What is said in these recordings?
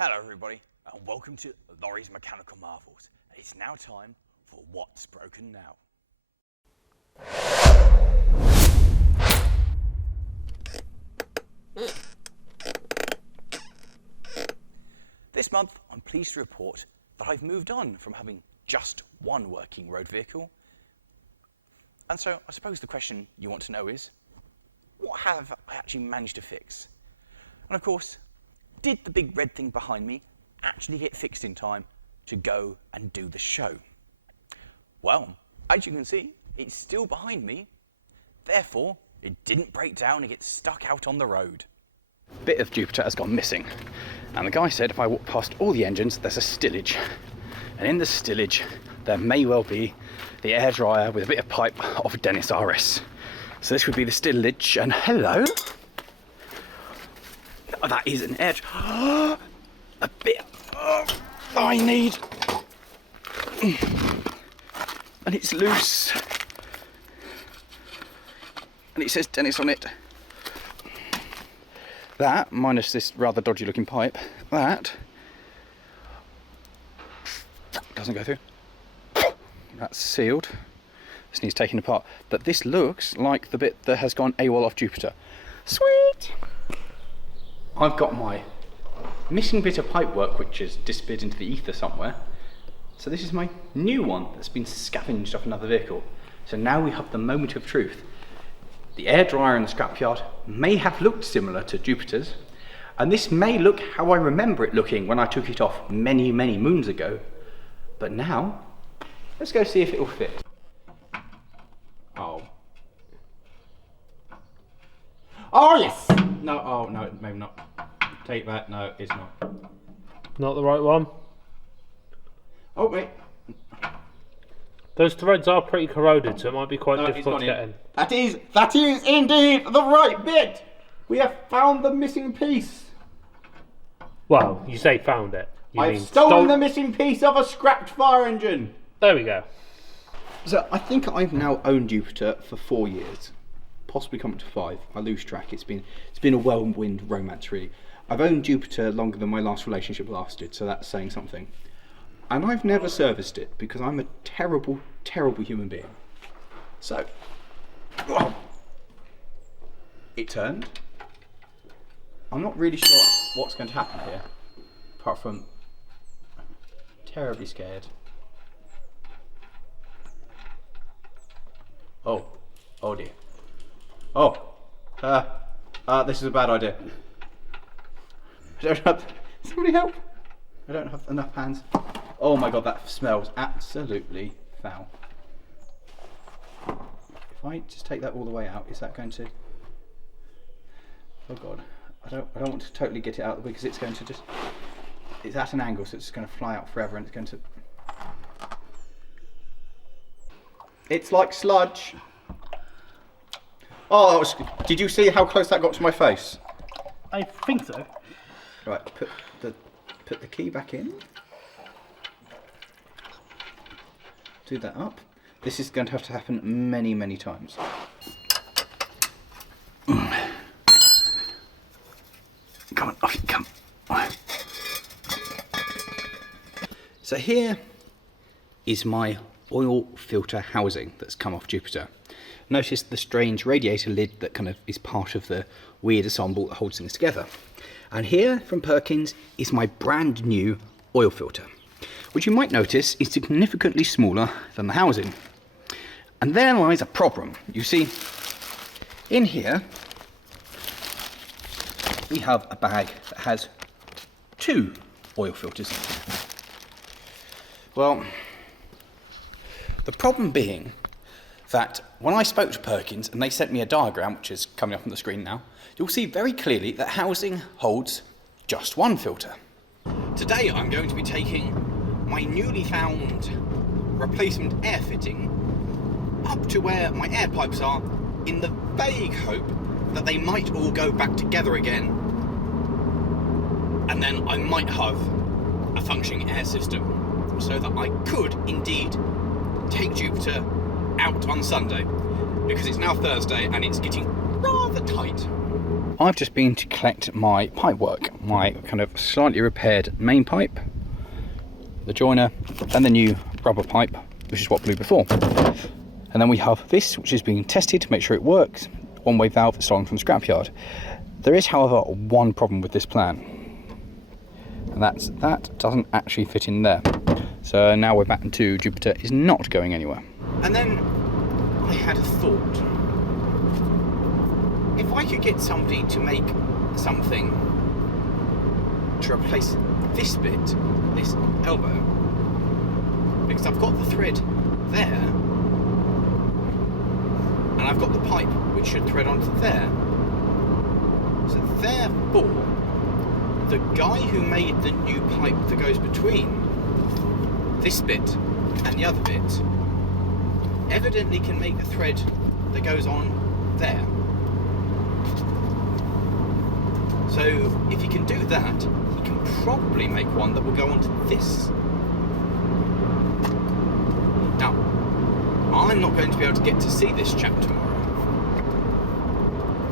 Hello everybody, and welcome to Lawrie's Mechanical Marvels. It's now time for What's Broken Now. This month, I'm pleased to report that I've moved on from having just one working road vehicle. And so I suppose the question you want to know is, what have I actually managed to fix? And of course, did the big red thing behind me actually get fixed in time to go and do the show? Well, as you can see, it's still behind me. Therefore, it didn't break down and get stuck out on the road. A bit of Jupiter has gone missing. And the guy said if I walk past all the engines, there's a stillage. And in the stillage, there may well be the air dryer with a bit of pipe of Dennis RS. So this would be the stillage, and hello. Oh, that is an edge. A bit. Oh, I need. And it's loose. And it says Dennis on it. That, minus this rather dodgy looking pipe, that doesn't go through. That's sealed. This needs taking apart. But this looks like the bit that has gone AWOL off Jupiter. Sweet! I've got my missing bit of pipework which has disappeared into the ether somewhere. So this is my new one that's been scavenged off another vehicle. So now we have the moment of truth. The air dryer in the scrapyard may have looked similar to Jupiter's, and this may look how I remember it looking when I took it off many, many moons ago. But now, let's go see if it will fit. Oh. Oh yes! No, oh no, maybe not. Take that, no, it's not. Not the right one? Oh wait. Those threads are pretty corroded, so it might be quite difficult to get in. That is indeed the right bit! We have found the missing piece. Well, you say found it. I've stolen the missing piece of a scrapped fire engine. There we go. So I think I've now owned Jupiter for 4 years. Possibly come up to 5. I lose track. It's been a whirlwind romance, really. I've owned Jupiter longer than my last relationship lasted, so that's saying something. And I've never serviced it because I'm a terrible, terrible human being. So, it turned. I'm not really sure what's going to happen here, apart from terribly scared. Oh dear. This is a bad idea. I don't have. Somebody help! I don't have enough hands. Oh my god, that smells absolutely foul. If I just take that all the way out, is that going to? Oh god, I don't want to totally get it out because it's going to just. It's at an angle, so it's just going to fly out forever, and it's going to. It's like sludge. Oh, did you see how close that got to my face? I think so. Right, put the key back in. Do that up. This is going to have to happen many, many times. Come on, off you come. So here is my oil filter housing that's come off Jupiter. Notice the strange radiator lid that kind of is part of the weird ensemble that holds things together. And here from Perkins is my brand new oil filter, which you might notice is significantly smaller than the housing. And there lies a problem. You see, in here we have a bag that has 2 oil filters in it. Well, the problem being that when I spoke to Perkins and they sent me a diagram, which is coming up on the screen now, you'll see very clearly that housing holds just 1 filter. Today I'm going to be taking my newly found replacement air fitting up to where my air pipes are in the vague hope that they might all go back together again, and then I might have a functioning air system so that I could indeed take Jupiter out on Sunday, because it's now Thursday and it's getting rather tight. I've just been to collect my pipe work, my kind of slightly repaired main pipe, the joiner, and the new rubber pipe, which is what blew before. And then we have this, which is being tested to make sure it works, one-way valve stolen from the scrapyard. There is, however, one problem with this plan, and that's that doesn't actually fit in there. So now we're back to Jupiter is not going anywhere. And then I had a thought. If I could get somebody to make something to replace this bit, this elbow, because I've got the thread there, and I've got the pipe which should thread onto there. So therefore, the guy who made the new pipe that goes between this bit and the other bit evidently can make a thread that goes on there. So if he can do that, he can probably make one that will go onto this. Now, I'm not going to be able to get to see this chap tomorrow,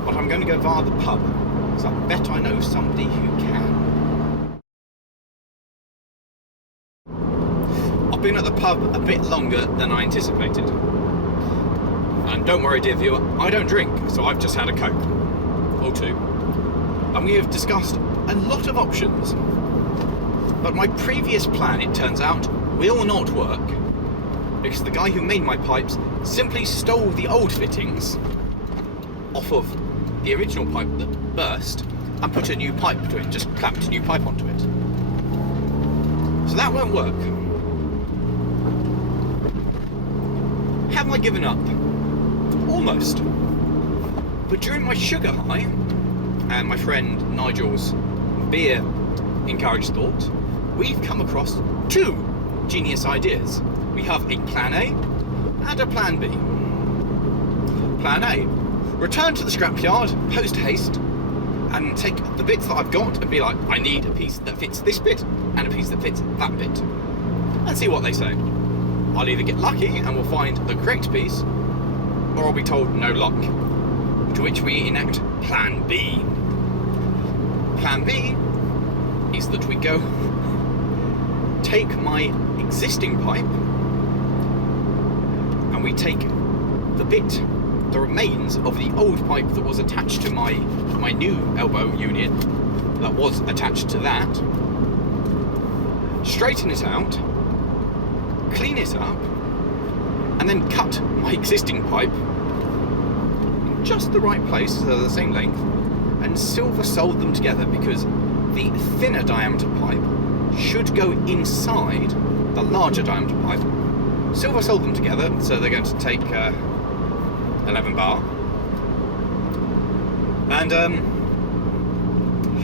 but I'm going to go via the pub, because I bet I know somebody who can. I've been at the pub a bit longer than I anticipated. And don't worry, dear viewer, I don't drink, so I've just had a Coke. Or two. And we have discussed a lot of options. But my previous plan, it turns out, will not work. Because the guy who made my pipes simply stole the old fittings off of the original pipe that burst and put a new pipe to it, just clapped a new pipe onto it. So that won't work. Have I given up? Almost. But during my sugar high, and my friend Nigel's beer encouraged thought, we've come across two genius ideas. We have a plan A and a plan B. Plan A, return to the scrapyard post haste and take the bits that I've got and be like, I need a piece that fits this bit and a piece that fits that bit, and see what they say. I'll either get lucky and we'll find the correct piece, or I'll be told no luck, to which we enact plan B. Plan B is that we go take my existing pipe and we take the remains of the old pipe that was attached to my new elbow union that was attached to that, straighten it out, clean it up, and then cut my existing pipe in just the right place, so they're the same length, and silver solder them together, because the thinner diameter pipe should go inside the larger diameter pipe. Silver solder them together, so they're going to take 11 bar, and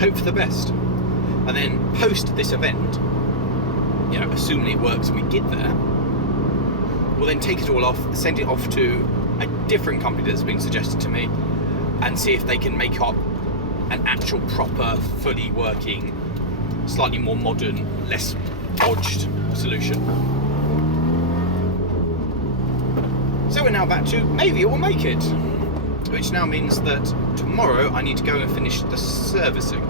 hope for the best. And then post this event, you know, assuming it works and we get there, we'll then take it all off, send it off to a different company that's been suggested to me, and see if they can make up an actual proper, fully working, slightly more modern, less dodged solution. So we're now back to maybe we'll make it, which now means that tomorrow I need to go and finish the servicing.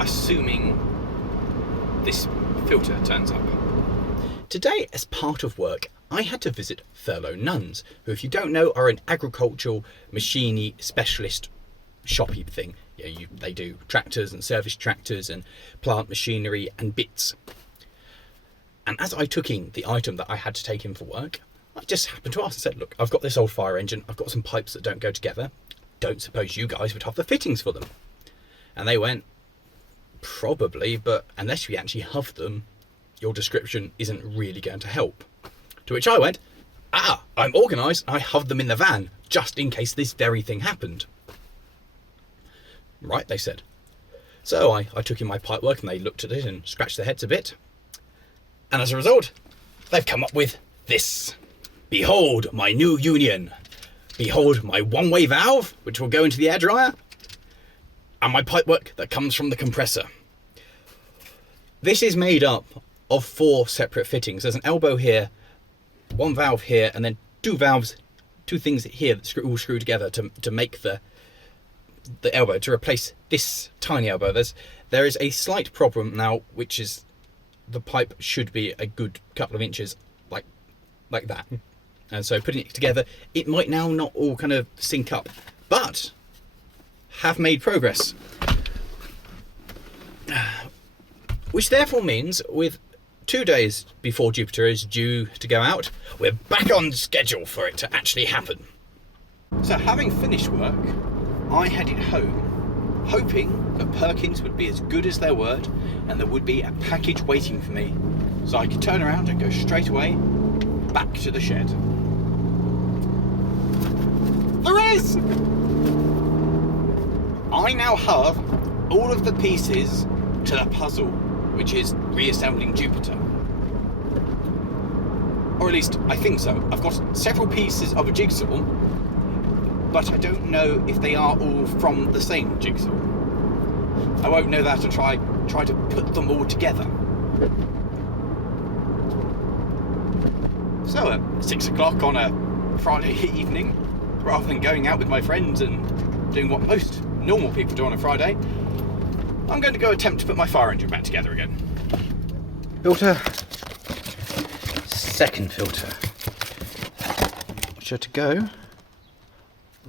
Assuming this filter turns up. Today, as part of work, I had to visit Thurlow Nuns, who, if you don't know, are an agricultural machinery specialist shoppy thing. They do tractors and service tractors and plant machinery and bits. And as I took in the item that I had to take in for work, I just happened to ask and said, look, I've got this old fire engine, I've got some pipes that don't go together. Don't suppose you guys would have the fittings for them? And they went, probably, but unless we actually have them, your description isn't really going to help. To which I went, I'm organised, I have them in the van, just in case this very thing happened. Right, they said. So I took in my pipework and they looked at it and scratched their heads a bit. And as a result, they've come up with this. Behold my new union. Behold my one-way valve, which will go into the air dryer. And my pipework that comes from the compressor. This is made up of 4 separate fittings. There's an elbow here, 1 valve here, and then 2 valves two things here that all screw together to make the elbow, to replace this tiny elbow. There is a slight problem now, which is the pipe should be a good couple of inches like that. And so putting it together, it might now not all kind of sync up, but have made progress. Which therefore means with 2 days before Jupiter is due to go out, we're back on schedule for it to actually happen. So having finished work, I headed home, hoping that Perkins would be as good as their word and there would be a package waiting for me, so I could turn around and go straight away back to the shed. There is! I now have all of the pieces to the puzzle, which is reassembling Jupiter. Or at least, I think so. I've got several pieces of a jigsaw, but I don't know if they are all from the same jigsaw. I won't know that and try to put them all together. So at 6 o'clock on a Friday evening, rather than going out with my friends and doing what most normal people do on a Friday, I'm going to go attempt to put my fire engine back together again. Filter. Second filter. Sure to go.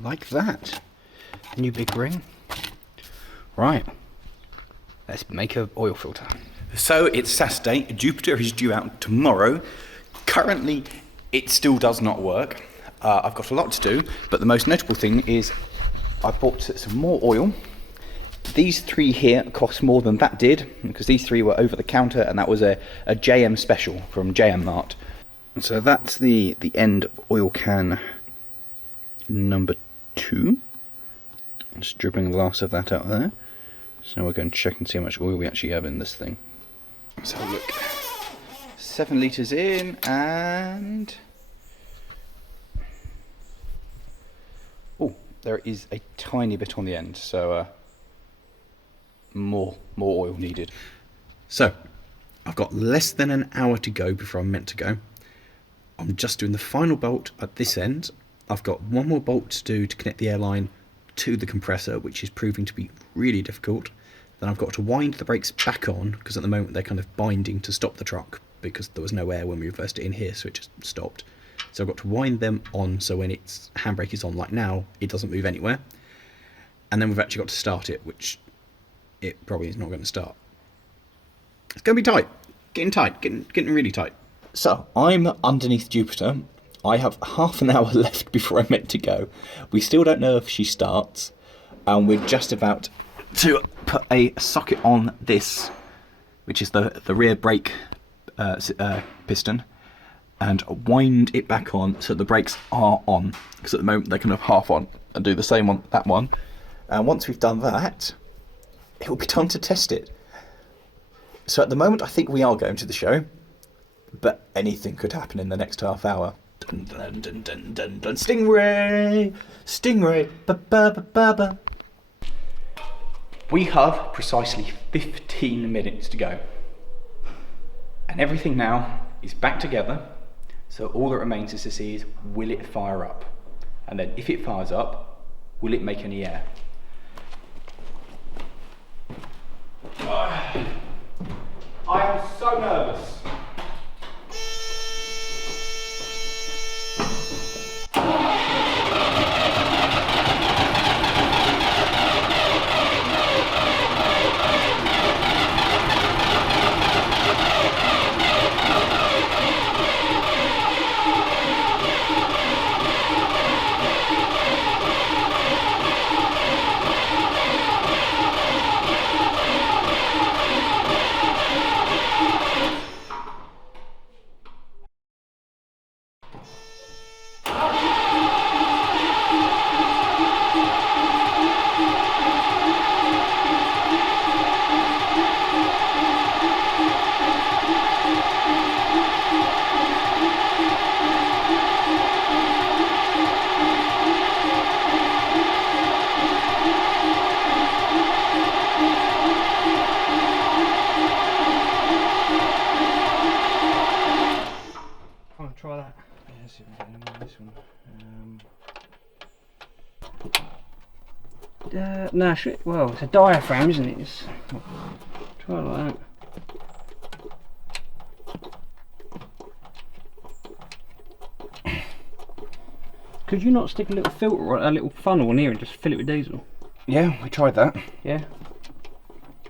Like that. New big ring. Right. Let's make an oil filter. So it's Saturday. Jupiter is due out tomorrow. Currently, it still does not work. I've got a lot to do, but the most notable thing is I bought some more oil. These 3 here cost more than that did, because these 3 were over the counter, and that was a JM special from JM Mart. So that's the end oil can number 2. I'm just dripping the last of that out there. So we're going to check and see how much oil we actually have in this thing. Let's have a look. 7 litres in, and oh, there is a tiny bit on the end, so more oil needed. So I've got less than an hour to go before I'm meant to go. I'm just doing the final bolt at this end. I've got one more bolt to do to connect the airline to the compressor, which is proving to be really difficult. Then I've got to wind the brakes back on, because at the moment they're kind of binding to stop the truck, because there was no air when we reversed it in here, so it just stopped. So I've got to wind them on, so when its handbrake is on like now, it doesn't move anywhere. And then we've actually got to start it, which it probably is not going to start. It's going to be tight. Getting really tight. So I'm underneath Jupiter. I have half an hour left before I'm meant to go. We still don't know if she starts, and we're just about to put a socket on this, which is the rear brake piston, and wind it back on so the brakes are on, because at the moment they're kind of half on, and do the same on that one. And once we've done that, it will be time to test it. So at the moment I think we are going to the show, but anything could happen in the next half hour. Dun, dun, dun, dun, dun, dun. Stingray, ba ba ba ba ba. We have precisely 15 minutes to go, and everything now is back together. So all that remains is to see is, will it fire up? And then if it fires up, will it make any air? I am so nervous. No, well, it's a diaphragm, isn't it? Try it like that. Could you not stick a little filter or a little funnel in here and just fill it with diesel? Yeah, we tried that. Yeah. Do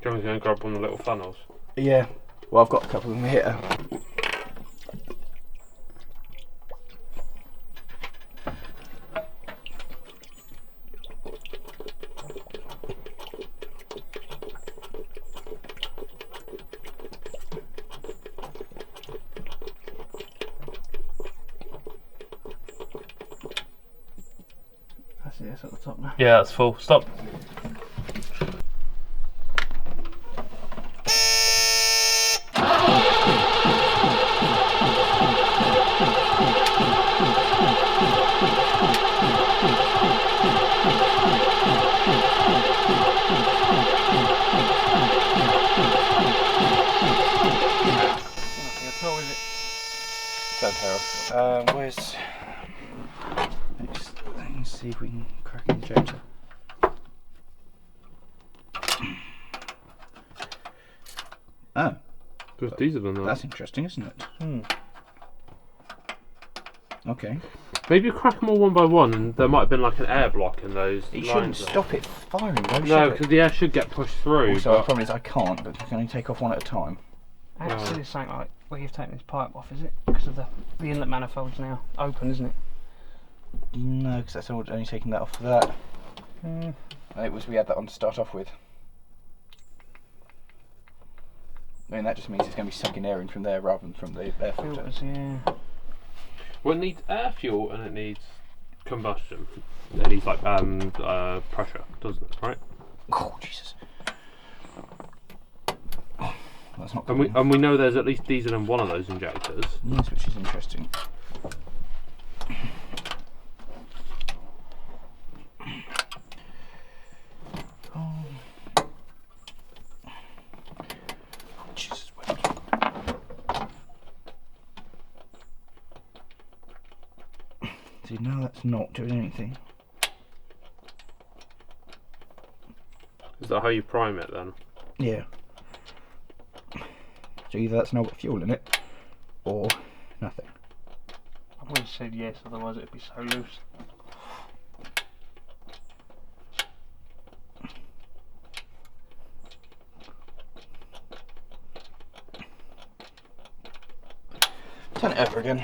you want me to go grab one of the little funnels? Yeah. Well, I've got a couple of them here. That's it, it's at the top now. Yeah, that's full. Stop. Where's... Let's see if we can crack an injector. Oh, Just diesel in there. that's interesting, isn't it? Okay. Maybe you crack them all one by one, and there might have been like an air block in those It lines shouldn't there. stop it firing, though, No, should because it? the air should get pushed through. Also, the but problem is I can't, but I can only take off one at a time. Actually, it's something like where you've taken this pipe off, is it? Because of the inlet manifold's now open, isn't it? No, because that's only taking that off for that. It was, we had that on to start off with. I mean, that just means it's going to be sucking air in from there rather than from the air filter. Filters, yeah. well, it needs air fuel and it needs combustion. It needs like pressure, doesn't it? Right? Oh, Jesus. Oh, that's not And we know there's at least diesel in one of those injectors. Yes, which is interesting. Jesus, see, now that's not doing anything. Is that how you prime it then? Yeah. So either that's now got fuel in it, or nothing. I would have said yes, otherwise it'd be so loose. Turn it over again.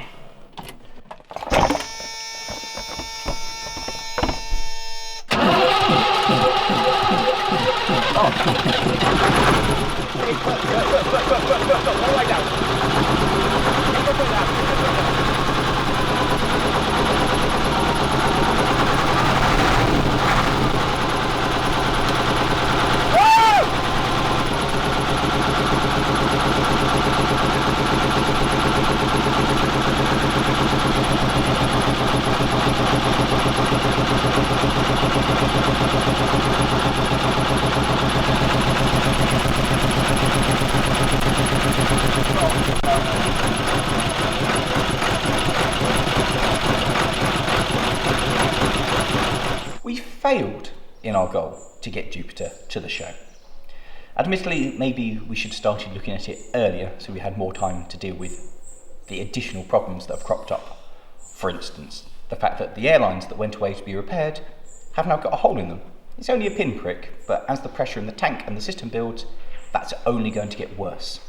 We failed in our goal to get Jupiter to the show. Admittedly, maybe we should have started looking at it earlier so we had more time to deal with the additional problems that have cropped up. For instance, the fact that the airlines that went away to be repaired have now got a hole in them. It's only a pinprick, but as the pressure in the tank and the system builds, that's only going to get worse.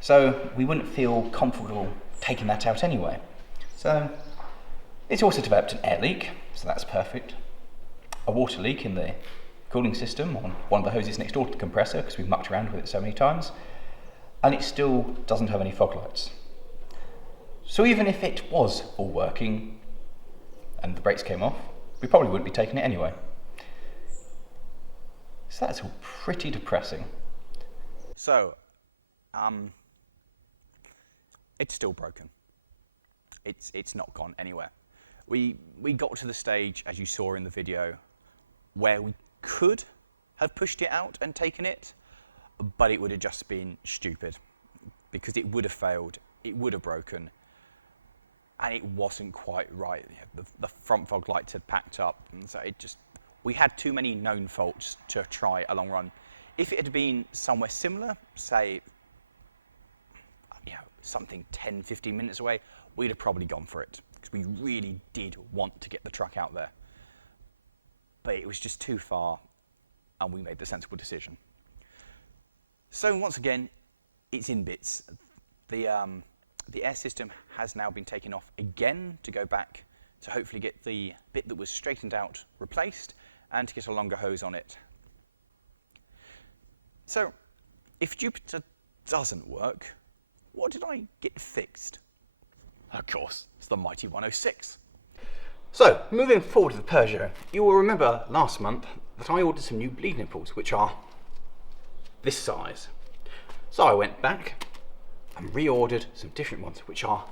So we wouldn't feel comfortable taking that out anyway. So it's also developed an air leak, so that's perfect. A water leak in the cooling system on one of the hoses next door to the compressor because we've mucked around with it so many times, and it still doesn't have any fog lights. So even if it was all working and the brakes came off, we probably wouldn't be taking it anyway. So that's all pretty depressing. So, it's still broken. It's not gone anywhere. We got to the stage, as you saw in the video, where we could have pushed it out and taken it, but it would have just been stupid because it would have failed, it would have broken, and it wasn't quite right. The front fog lights had packed up, and so it just we had too many known faults to try a long run. If it had been somewhere similar, say, something 10, 15 minutes away, we'd have probably gone for it, because we really did want to get the truck out there. But it was just too far, and we made the sensible decision. So once again, it's in bits. The air system has now been taken off again to go back to hopefully get the bit that was straightened out replaced and to get a longer hose on it. So, if Jupiter doesn't work, what did I get fixed? Of course, it's the mighty 106. So, moving forward to the Peugeot, you will remember last month that I ordered some new bleed nipples, which are this size. So I went back and reordered some different ones, which are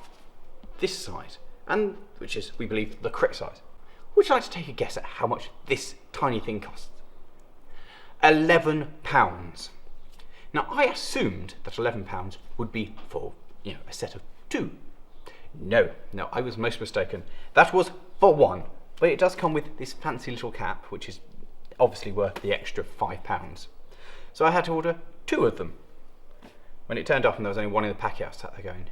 this size, and which is, we believe, the correct size. Would you like to take a guess at how much this tiny thing costs? £11. Now, I assumed that £11 would be for, a set of two. No, I was most mistaken. That was for one, but it does come with this fancy little cap, which is obviously worth the extra £5. So I had to order two of them. When it turned up and there was only one in the packet, I was sat there going,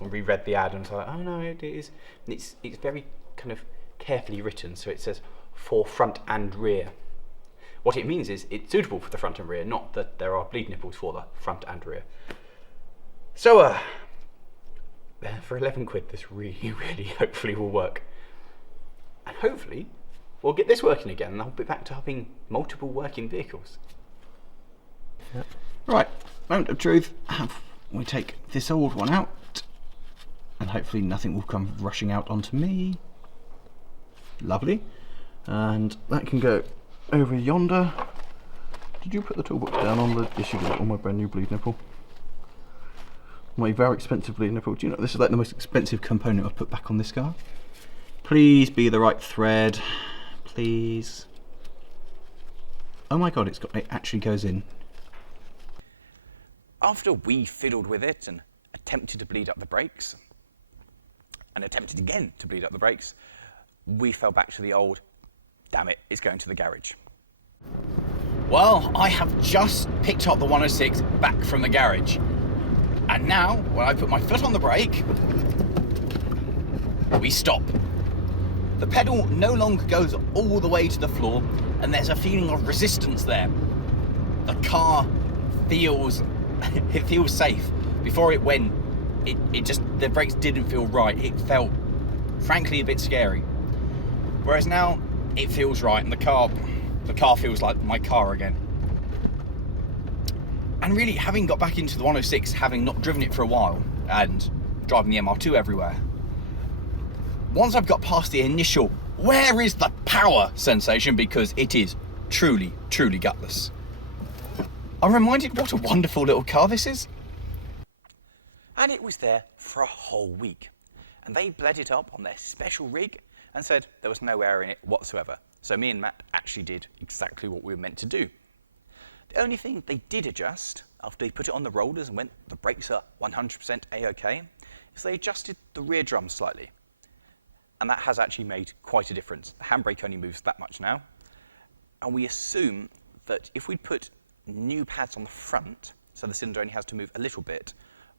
I reread the ad and was like, oh no, it is. It's very kind of carefully written, so it says for front and rear. What it means is it's suitable for the front and rear, not that there are bleed nipples for the front and rear. So, for 11 quid, this really, really hopefully will work. And hopefully, we'll get this working again, and I'll be back to having multiple working vehicles. Yep. Right, moment of truth. We take this old one out, and hopefully nothing will come rushing out onto me. Lovely. And that can go over yonder. Did you put the toolbox down on the issue on my brand new bleed nipple? My very expensive bleed nipple. Do you know this is like the most expensive component I've put back on this car? Please be the right thread. Please. Oh my god, it actually goes in. After we fiddled with it and attempted to bleed up the brakes, and attempted again to bleed up the brakes, we fell back to the old, damn it, it's going to the garage. Well, I have just picked up the 106 back from the garage. And now, when I put my foot on the brake, we stop. The pedal no longer goes all the way to the floor, and there's a feeling of resistance there. The car feels, it feels safe. Before it went, the brakes didn't feel right. It felt, frankly, a bit scary. Whereas now, it feels right, and the car feels like my car again. And really, having got back into the 106, having not driven it for a while, and driving the MR2 everywhere, once I've got past the initial, where is the power sensation, because it is truly, truly gutless, I'm reminded what a wonderful little car this is. And it was there for a whole week. And they bled it up on their special rig and said there was no air in it whatsoever. So me and Matt actually did exactly what we were meant to do. The only thing they did adjust after they put it on the rollers and went, the brakes are 100% A-OK, is they adjusted the rear drum slightly. And that has actually made quite a difference. The handbrake only moves that much now. And we assume that if we put new pads on the front, so the cylinder only has to move a little bit,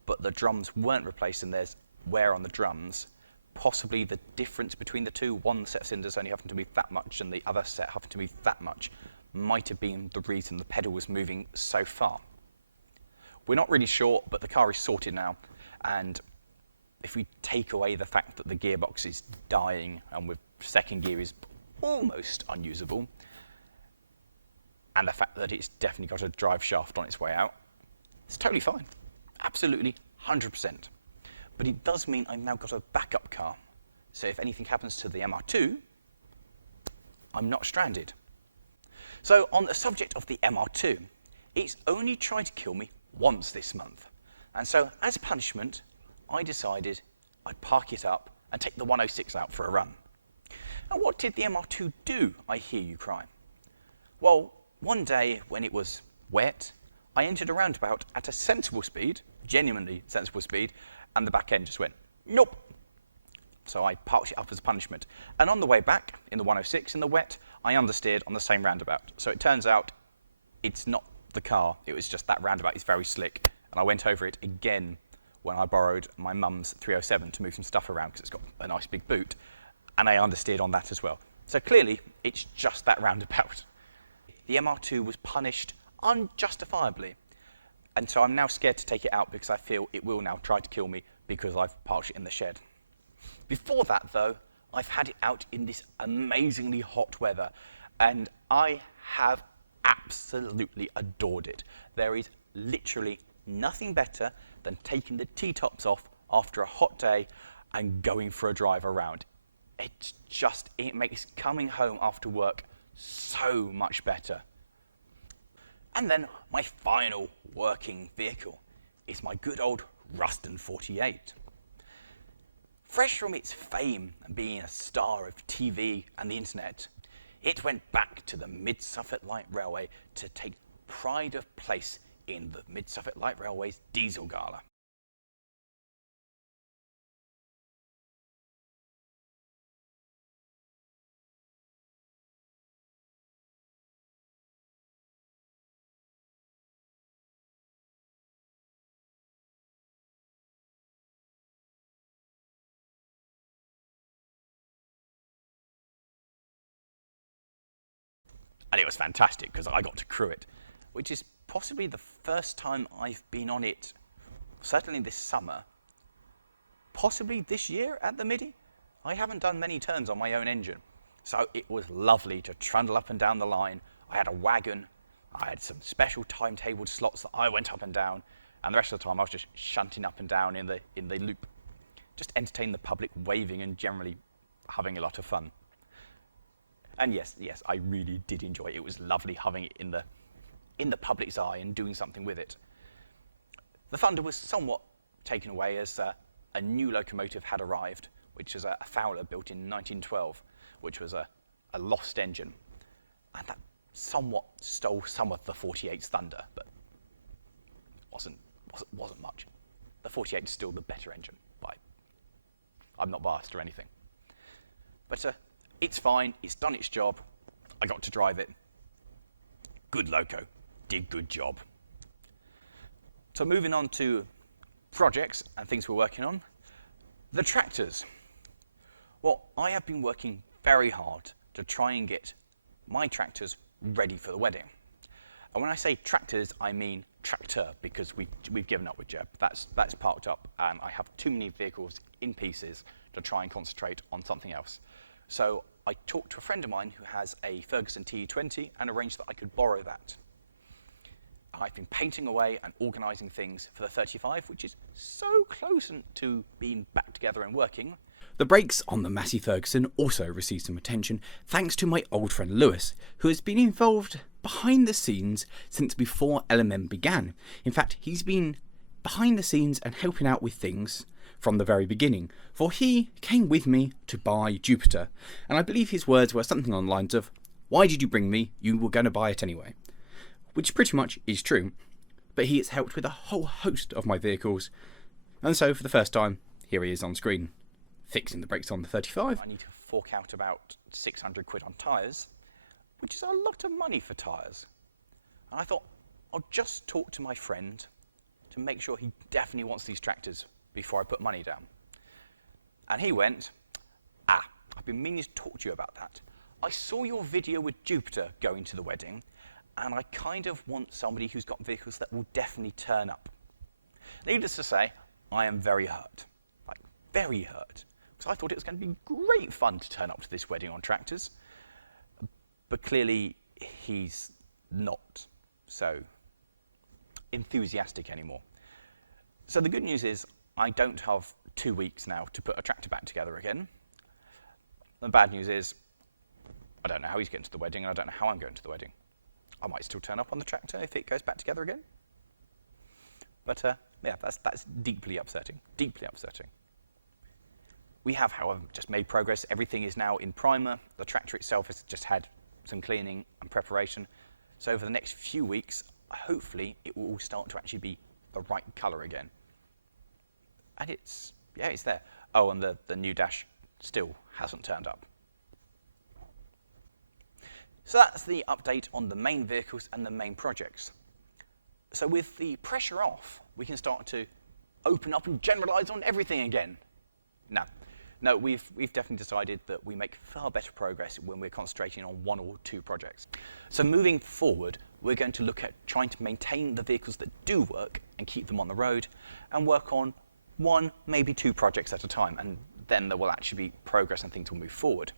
but the drums weren't replaced and there's wear on the drums, possibly the difference between the two, one set of cylinders only having to move that much and the other set having to move that much, might have been the reason the pedal was moving so far. We're not really sure, but the car is sorted now, and if we take away the fact that the gearbox is dying and with second gear is almost unusable, and the fact that it's definitely got a drive shaft on its way out, it's totally fine. Absolutely 100%. But it does mean I've now got a backup car. So if anything happens to the MR2, I'm not stranded. So on the subject of the MR2, it's only tried to kill me once this month. And so as punishment, I decided I'd park it up and take the 106 out for a run. And what did the MR2 do, I hear you cry? Well, one day when it was wet, I entered a roundabout at a sensible speed, genuinely sensible speed, and the back end just went, nope. So I parked it up as a punishment. And on the way back, in the 106 in the wet, I understeered on the same roundabout. So it turns out it's not the car, it was just that roundabout is very slick. And I went over it again when I borrowed my mum's 307 to move some stuff around because it's got a nice big boot. And I understeered on that as well. So clearly, it's just that roundabout. The MR2 was punished unjustifiably. And so I'm now scared to take it out because I feel it will now try to kill me because I've parked it in the shed. Before that, though, I've had it out in this amazingly hot weather, and I have absolutely adored it. There is literally nothing better than taking the T-tops off after a hot day and going for a drive around. It makes coming home after work so much better. And then my final working vehicle is my good old Ruston 48. Fresh from its fame and being a star of TV and the internet, it went back to the Mid-Suffolk Light Railway to take pride of place in the Mid-Suffolk Light Railway's Diesel Gala. And it was fantastic because I got to crew it, which is possibly the first time I've been on it, certainly this summer, possibly this year at the Midi. I haven't done many turns on my own engine, so it was lovely to trundle up and down the line. I had a wagon, I had some special timetabled slots that I went up and down, and the rest of the time I was just shunting up and down in the loop, just entertaining the public, waving and generally having a lot of fun. And yes, I really did enjoy it. It was lovely having it in the public's eye and doing something with it. The thunder was somewhat taken away as a new locomotive had arrived, which is a Fowler built in 1912, which was a lost engine. And that somewhat stole some of the 48's thunder, but wasn't much. The 48 is still the better engine. I'm not biased or anything. But it's fine, it's done its job, I got to drive it. Good loco, did good job. So moving on to projects and things we're working on. The tractors. Well, I have been working very hard to try and get my tractors ready for the wedding. And when I say tractors, I mean tractor, because we've given up with Jeb. That's parked up, and I have too many vehicles in pieces to try and concentrate on something else. So I talked to a friend of mine who has a Ferguson TE20 and arranged that I could borrow that. I've been painting away and organising things for the 35, which is so close to being back together and working. The brakes on the Massey Ferguson also received some attention thanks to my old friend Lewis, who has been involved behind the scenes since before LMM began. In fact, he's been behind the scenes and helping out with things from the very beginning, for he came with me to buy Jupiter, and I believe his words were something on the lines of, "Why did you bring me? You were going to buy it anyway." Which pretty much is true, but he has helped with a whole host of my vehicles, and so for the first time, here he is on screen, fixing the brakes on the 35. I need to fork out about 600 quid on tyres, which is a lot of money for tyres. And I thought, I'll just talk to my friend to make sure he definitely wants these tractors before I put money down. And he went, I've been meaning to talk to you about that. I saw your video with Jupiter going to the wedding, and I kind of want somebody who's got vehicles that will definitely turn up. Needless to say, I am very hurt, very hurt, because I thought it was going to be great fun to turn up to this wedding on tractors. But clearly, he's not so enthusiastic anymore. So the good news is, I don't have 2 weeks now to put a tractor back together again. The bad news is, I don't know how he's getting to the wedding, and I don't know how I'm going to the wedding. I might still turn up on the tractor if it goes back together again. But yeah, that's deeply upsetting, deeply upsetting. We have, however, just made progress. Everything is now in primer. The tractor itself has just had some cleaning and preparation. So over the next few weeks, hopefully, it will all start to actually be the right colour again. And it's there. Oh, and the new dash still hasn't turned up. So that's the update on the main vehicles and the main projects. So with the pressure off, we can start to open up and generalize on everything again. No, we've definitely decided that we make far better progress when we're concentrating on 1 or 2 projects. So moving forward, we're going to look at trying to maintain the vehicles that do work and keep them on the road, and work on 1, maybe 2 projects at a time, and then there will actually be progress and things will move forward.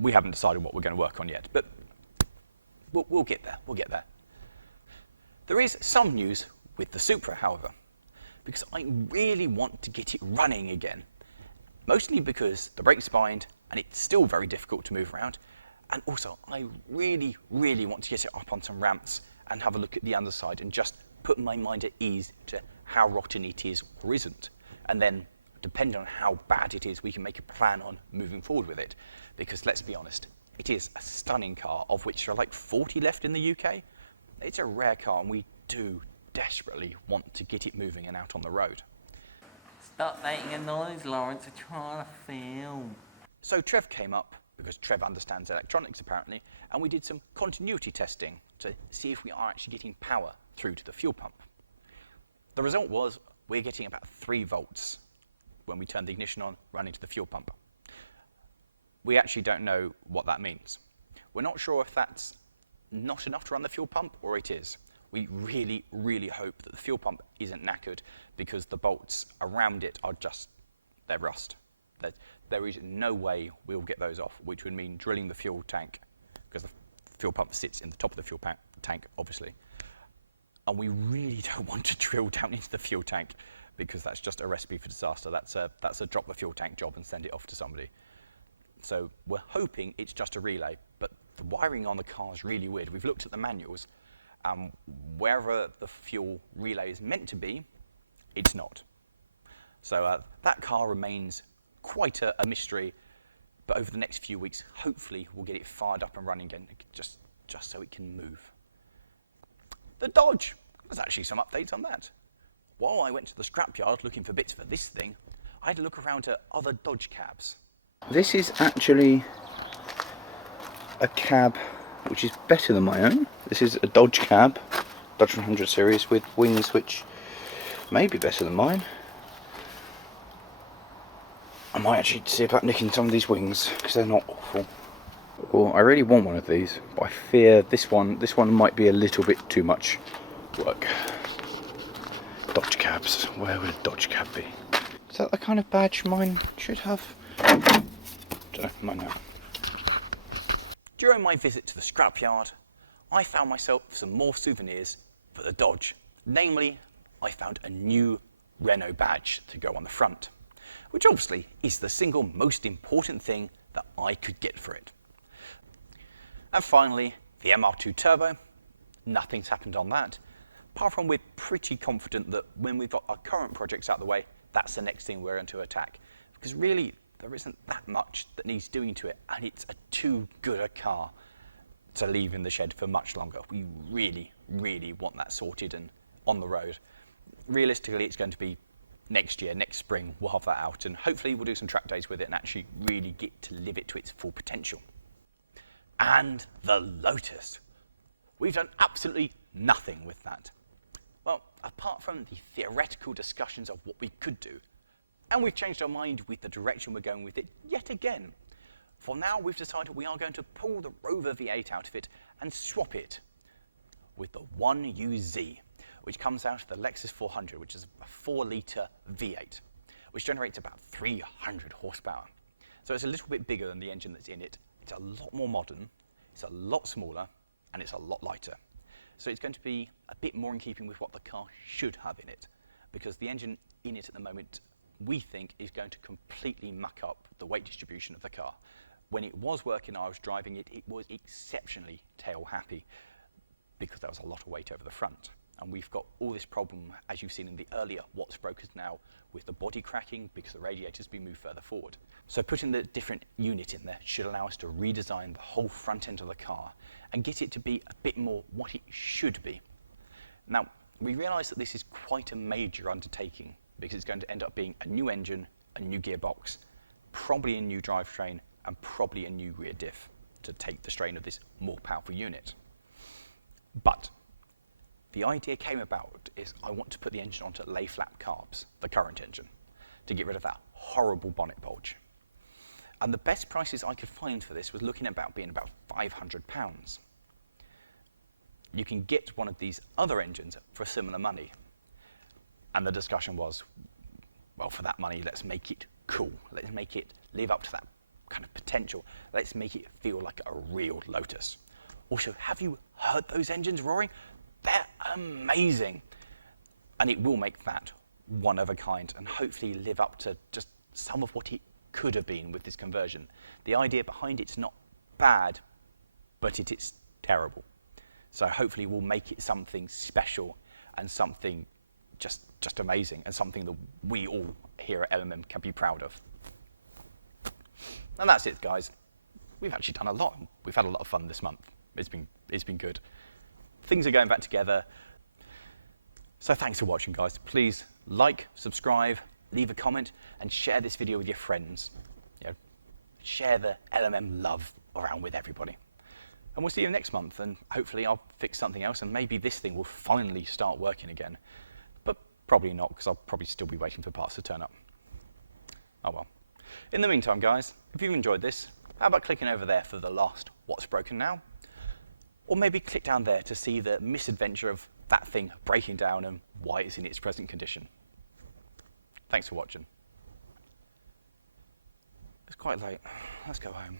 We haven't decided what we're going to work on yet, but we'll get there. We'll get there. There is some news with the Supera, however, because I really want to get it running again. Mostly because the brake's behind and it's still very difficult to move around. And also, I really, really want to get it up on some ramps and have a look at the underside and just put my mind at ease to how rotten it is or isn't. And then, depending on how bad it is, we can make a plan on moving forward with it. Because let's be honest, it is a stunning car, of which there are like 40 left in the UK. It's a rare car, and we do desperately want to get it moving and out on the road. Stop making a noise, Lawrence. I'm trying to film. So Trev came up, because Trev understands electronics apparently, and we did some continuity testing to see if we are actually getting power through to the fuel pump. The result was we're getting about 3 volts when we turn the ignition on, running to the fuel pump. We actually don't know what that means. We're not sure if that's not enough to run the fuel pump or it is. We really, really hope that the fuel pump isn't knackered, because the bolts around it are just, they're rust. There is no way we'll get those off, which would mean drilling the fuel tank, because the fuel pump sits in the top of the fuel tank, obviously. And we really don't want to drill down into the fuel tank, because that's just a recipe for disaster. That's a drop the fuel tank job and send it off to somebody. So we're hoping it's just a relay, but the wiring on the car is really weird. We've looked at the manuals, and wherever the fuel relay is meant to be, it's not. So that car remains quite a mystery, but over the next few weeks, hopefully we'll get it fired up and running again, just so it can move. The Dodge, there's actually some updates on that. While I went to the scrapyard looking for bits for this thing, I had a look around at other Dodge cabs. This is actually a cab which is better than my own. This is a Dodge cab, Dodge 100 series, with wings which may be better than mine. I might actually see about nicking some of these wings, because they're not awful. Well, I really want one of these, but I fear this one might be a little bit too much work. Dodge cabs, where would a Dodge cab be? Is that the kind of badge mine should have? Don't know, might not. During my visit to the scrapyard, I found myself some more souvenirs for the Dodge. Namely, I found a new Renault badge to go on the front, which obviously is the single most important thing that I could get for it. And finally, the MR2 Turbo. Nothing's happened on that, apart from we're pretty confident that when we've got our current projects out of the way, that's the next thing we're going to attack. Because really, there isn't that much that needs doing to it, and it's too good a car to leave in the shed for much longer. We really, really want that sorted and on the road. Realistically, it's going to be next year, next spring, we'll have that out, and hopefully we'll do some track days with it and actually really get to live it to its full potential. And the Lotus. We've done absolutely nothing with that. Well, apart from the theoretical discussions of what we could do, and we've changed our mind with the direction we're going with it yet again. For now, we've decided we are going to pull the Rover V8 out of it and swap it with the 1UZ, which comes out of the Lexus 400, which is a 4-litre V8, which generates about 300 horsepower. So it's a little bit bigger than the engine that's in it. It's a lot more modern, it's a lot smaller, and it's a lot lighter. So it's going to be a bit more in keeping with what the car should have in it, because the engine in it at the moment, we think, is going to completely muck up the weight distribution of the car. When it was working, I was driving it, it was exceptionally tail happy, because there was a lot of weight over the front. And we've got all this problem, as you've seen in the earlier What's Brokers now, with the body cracking because the radiator's been moved further forward. So putting the different unit in there should allow us to redesign the whole front end of the car and get it to be a bit more what it should be. Now, we realise that this is quite a major undertaking, because it's going to end up being a new engine, a new gearbox, probably a new drivetrain, and probably a new rear diff. to take the strain of this more powerful unit. But the idea came about is I want to put the engine onto lay flap carbs, the current engine, to get rid of that horrible bonnet bulge. And the best prices I could find for this was looking at being about £500. You can get one of these other engines for similar money. And the discussion was, well, for that money, let's make it cool. Let's make it live up to that kind of potential. Let's make it feel like a real Lotus. Also, have you heard those engines roaring? They're amazing. And it will make that one of a kind and hopefully live up to just some of what it could have been with this conversion. The idea behind it's not bad, but it is terrible. So hopefully we'll make it something special and something just amazing and something that we all here at LMM can be proud of. And that's it, guys. We've actually done a lot. We've had a lot of fun this month. It's been good. Things are going back together. So thanks for watching, guys. Please like, subscribe, leave a comment, and share this video with your friends. You know, share the LMM love around with everybody. And we'll see you next month, and hopefully I'll fix something else, and maybe this thing will finally start working again. But probably not, because I'll probably still be waiting for parts to turn up. Oh well. In the meantime, guys, if you've enjoyed this, how about clicking over there for the last What's Broken Now? Or maybe click down there to see the misadventure of that thing breaking down and why it's in its present condition. Thanks for watching. It's quite late. Let's go home.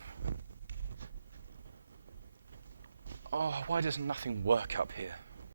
Oh, why does nothing work up here?